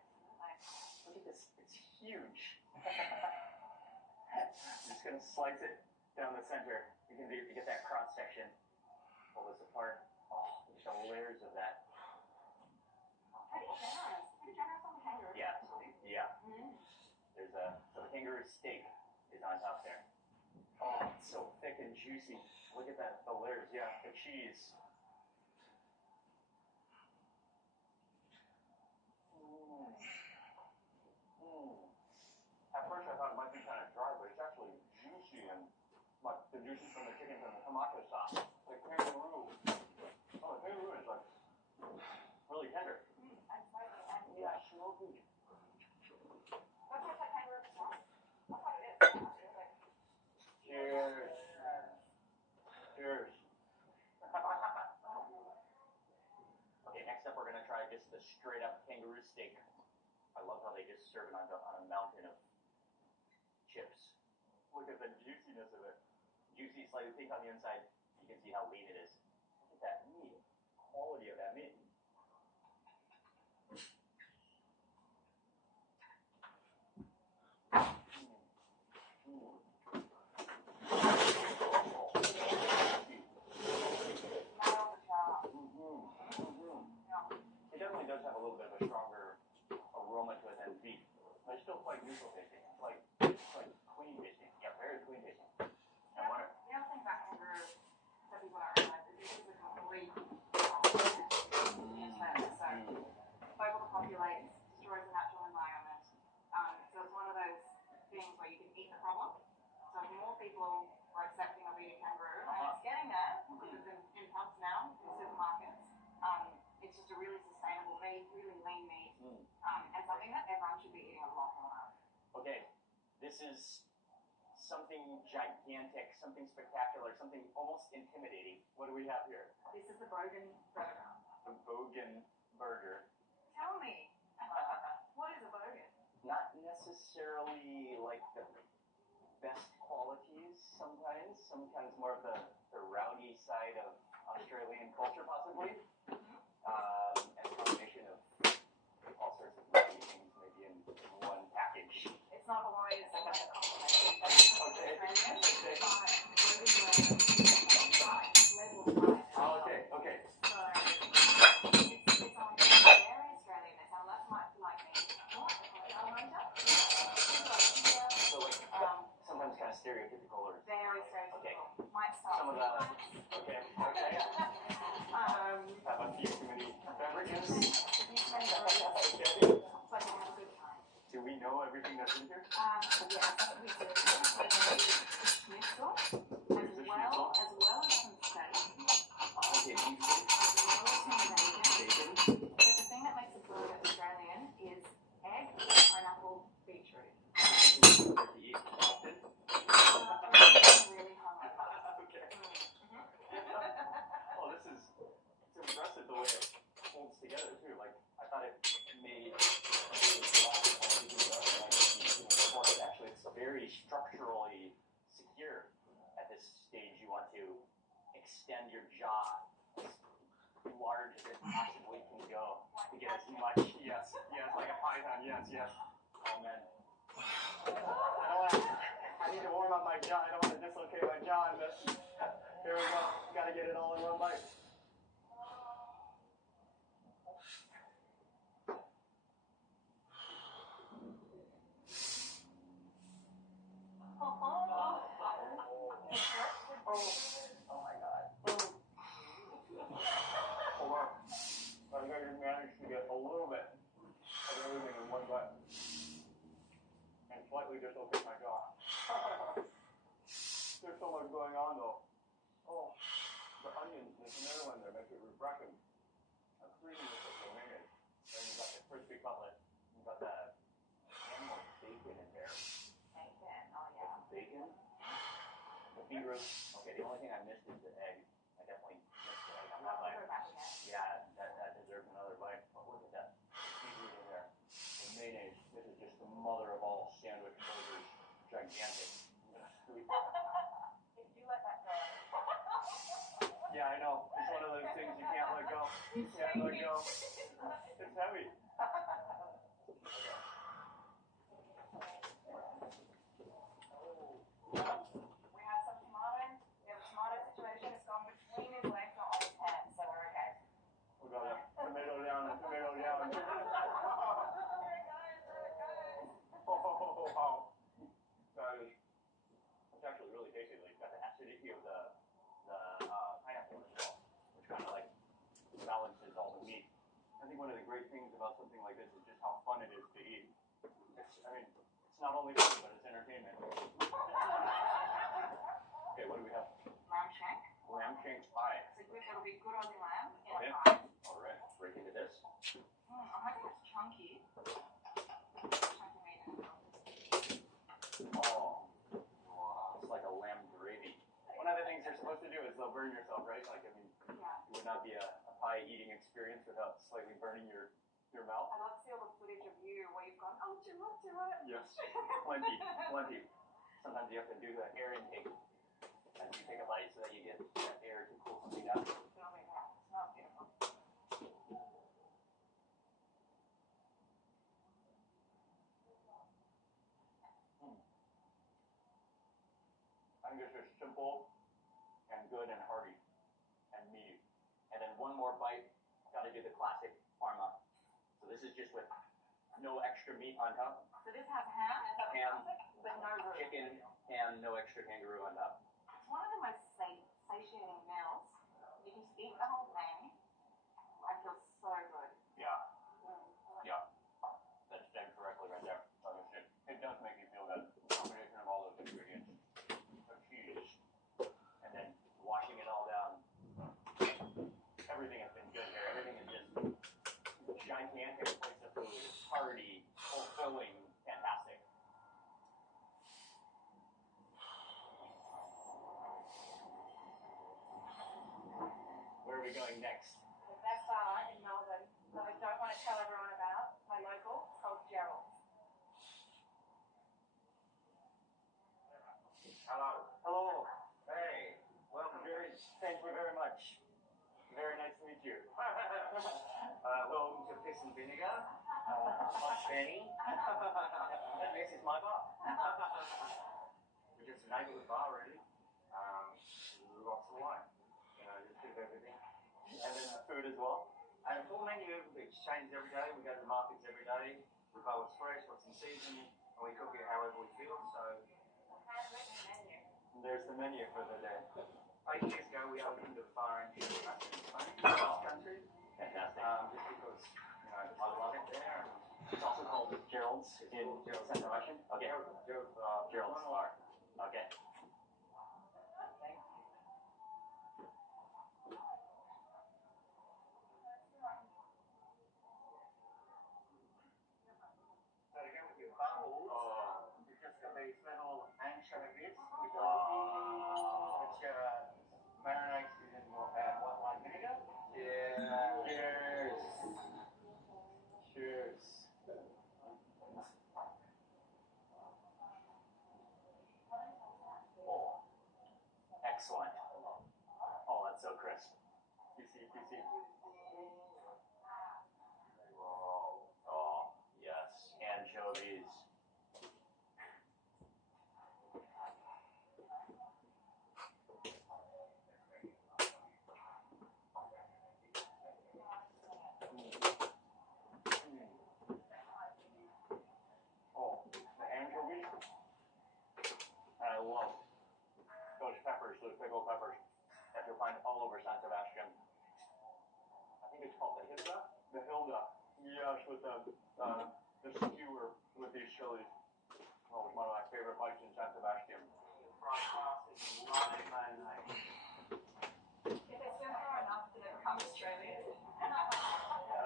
Look at this. It's huge. I'm just going to slice it down the center. You can get that cross section. Pull this apart. Oh, look at the layers of that. Pretty generous. Pretty generous on the kangaroo. Yeah. Actually. Yeah. So the kangaroo steak is on top there. Oh, it's so thick and juicy. Look at that, the layers. Yeah, the cheese. At first I thought it might be kind of dry, but it's actually juicy and like the juices from the chicken from the tomato sauce. The kangaroo. Oh, the kangaroo is like really tender. And spicy. And Yeah, smoky. what tastes like kangaroo sauce? That's what it is. Cheers. Cheers. Okay, next up we're gonna try just the straight up kangaroo steak. I love how they just serve it on a mountain of chips. Look at the juiciness of it. Juicy, slightly pink on the inside. You can see how lean it is. Look at that meat. Quality of that meat. It definitely does have a little bit of a stronger aroma to it than beef, but it's still quite neutral tasting. It's like clean tasting. Yeah, very clean tasting. I wonder. The other thing about kangaroo that people don't realize is this is a complete in terms. So overpopulates, destroys the natural environment. So it's one of those things where you can eat the problem. So more people are accepting of eating kangaroo, and it's getting there because it's in pubs now, in supermarkets. This is something gigantic, something spectacular, something almost intimidating. What do we have here? This is the Bogan burger. The Bogan burger. Tell me, what is a Bogan? Not necessarily like the best qualities sometimes. Sometimes more of the rowdy side of Australian culture, possibly. And a combination of all sorts of rowdy things, maybe in one package. It's not always like a compliment. Okay. Okay. So it's on very Australian. It sounds like me. What? So like sometimes kind of stereotypical or Very stereotypical. Okay. Might start. Some of the okay. Have a few too many beverages. Okay. But you have a good time. Do we know everything that's in here? Yes, we do. Schnitzel, as well as some steak. Okay, beef Bacon. But the thing that makes a burger Australian is egg, pineapple, beetroot. that you eat often. Really hungover. Okay. Oh, it's impressive the way it holds together too. Like I thought it made actually it's very structurally secure. At this stage you want to extend your jaw as large as it possibly can go to get as much yes, like a python, yes. Oh man. I need to warm up my jaw. I don't want to dislocate my jaw in this. Here we go. Gotta get it all in one bite. Oh my god. Hold on. I think I just managed to get a little bit of everything in one bite. And slightly dislocate my jaw. There's so much going on though. Oh, the onions, there's another one there, makes it refreshing. A creamy with the mayonnaise. Then you got the crispy cutlet. You got the animal bacon in there. Bacon, oh yeah. Bacon. The beetroot. Okay, the only thing I missed is the egg. I definitely missed the egg. I'm not like, yeah, that deserves another bite. But look at that beetroot in there. The mayonnaise. This is just the mother of all sandwich burgers. Gigantic. Sweet. You let that go. Yeah, I know. It's one of those things you can't let go. You can't let go. It's heavy. We have some tomato. We have a tomato situation. It's gone between his legs, not on his hands, so we're okay. We got a tomato down and tomato down. Oh, wow. It's actually really tasty. Like, got the acidity of the pineapple as well, which kind of like balances all the meat. I think one of the great things about something like this is just how fun it is to eat. It's not only fun, but it's entertainment. Okay, what do we have? Lamb shank. Lamb shank pie. It'll be good Aussie lamb in Okay. a pie. All right, break into this. I'm hoping it's chunky. Chunky meat in it. Oh, wow. It's like a lamb gravy. One of the things you're supposed to do is they'll burn yourself, right? Like, I mean, Yeah. it would not be a pie eating experience without slightly burning your mouth. I'd love to see all the footage of you where you've gone, oh, do it. Yes, plenty. Sometimes you have to do the air intake as you take a bite so that you get that air to cool something down. It'll be that. It smells beautiful. I think it's just simple and good and hearty and meaty. And then one more bite, gotta do the classic parma. So this is just with no extra meat on top. So this has ham, is that Ham, with no roux. chicken, and no extra kangaroo on top. It's one of the most satiating meals. You can just eat the whole thing. I feel so good. Yeah. That's done correctly right there. Like I said, it does make you feel good. The combination of all those ingredients. The cheese. And then washing it all down. Everything has been good here. Everything is just gigantic place of food. Hearty, fulfilling, fantastic. Hello. Hello. Hey. Welcome. Thank you very much. Very nice to meet you. Welcome to Piss and Vinegar. Benny. And this is my bar. We're just a neighbourhood bar, really. Lots of wine. You know, just a bit of everything. And then the food as well. And full menu, which changes every day. We go to the markets every day. We buy what's fresh, what's in season, and we cook it however we feel. So there's the menu for the day. 8 years ago, we opened a bar in Spain, cross country. Fantastic. Just because, you know, I love it there. And it's also called Gerald's in San Sebastian. Okay. Gerald's bar. Okay. So to go with your bubbles, you're just got these little anchovies, which marinated in white wine vinegar. Yeah. Cheers. Cheers. Oh, excellent. Oh, that's so crisp. Juicy. Oh, yes. Anchovies. Oh, the anchovies. I love those peppers, those big old peppers that you'll find all over San Sebastian. I think it's called the Hilda. The Hilda. Yes, with the skewer with these chilies. Oh, it's one of my favorite bites in San Sebastian. Fried sausage, live mayonnaise. If they swim far enough, do they become Australian?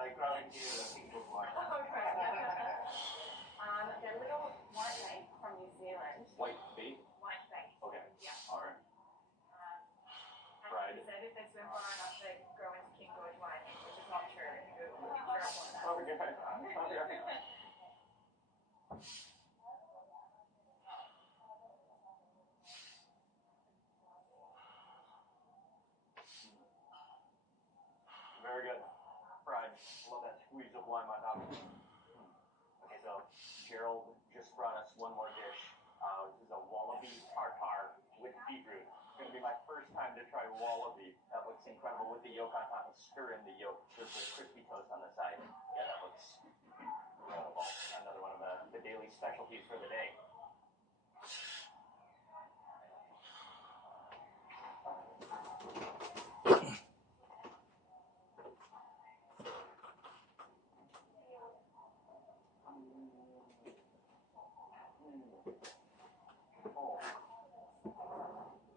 They grow in here, the pink look like. They're little white bait from New Zealand. White bait? White bait. Okay. Yeah. Alright. And Fried. he said if they swim far enough, they grow into King George whiting, which is not true. If you Google it, you're up on that. Okay. Very good. Fried. Love that squeeze of lime on top. Okay, so Gerald just brought us one more dish. This is a wallaby tartare with beetroot. It's going to be my first time to try wallaby. That looks incredible with the yolk on top and stir in the yolk. There's the crispy toast on the side. Yeah, that looks incredible. Another one of the daily specialties for the day.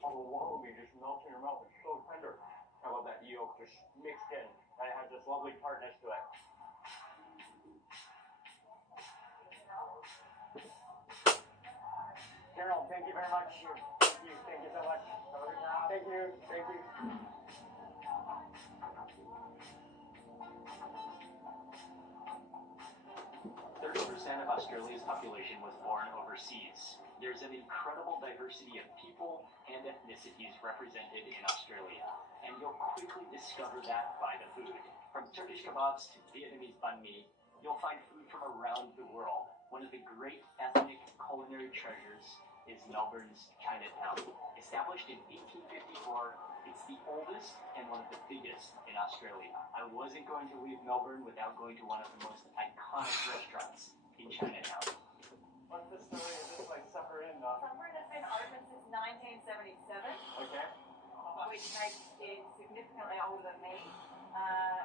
Oh, the wallaby just melts in your mouth. It's so tender. I love that yolk just mixed in. And it has this lovely tartness to it. Gerald, thank you very much. Thank you so much. Thank you. 30% of Australia's population was born overseas. There's an incredible diversity of people and ethnicities represented in Australia, and you'll quickly discover that by the food. From Turkish kebabs to Vietnamese banh mi, you'll find food from around the world. One of the great ethnic culinary treasures is Melbourne's Chinatown. Established in 1854, it's the oldest and one of the biggest in Australia. I wasn't going to leave Melbourne without going to one of the most iconic restaurants in Chinatown. What's the story of this place, Supper Inn? Supper Inn has been open since 1977, Okay. which makes it significantly older than me.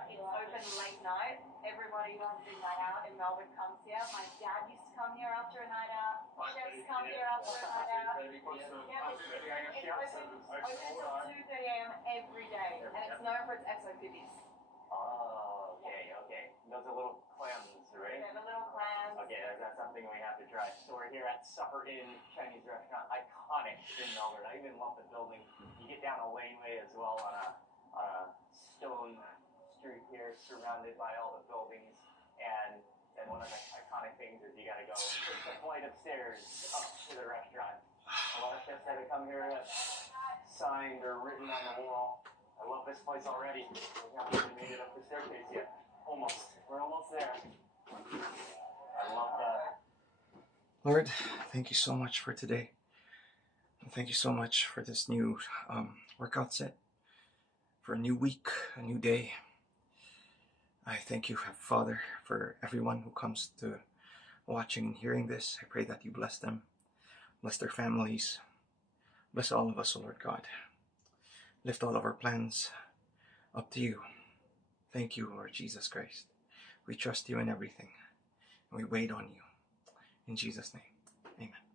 It's open late night. Everybody who has a big night out in Melbourne comes here. My dad used to come here after a night out. Chefs come here after a night out. Yeah, it's open until 2:30 a.m. every day, and it's known for its exo bibbies. Oh, okay. Those are little clams, right? They're the little clams. Okay, that's something we have to try. So we're here at Supper Inn Chinese restaurant, iconic in Melbourne. I even love the building. You get down a laneway as well on a stone street here, surrounded by all the buildings. And one of the iconic things is you got to go take the flight of stairs up to the restaurant. A lot of chefs had to come here to signed or written on the wall. I love this place already. We haven't even made it up the staircase yet. Almost. We're almost there. I love that. Lord, thank you so much for today. And thank you so much for this new workout set, for a new week, a new day. I thank you, Father, for everyone who comes to watching and hearing this. I pray that you bless them, bless their families, bless all of us, Lord God. Lift all of our plans up to you. Thank you, Lord Jesus Christ. We trust you in everything, and we wait on you. In Jesus' name, amen.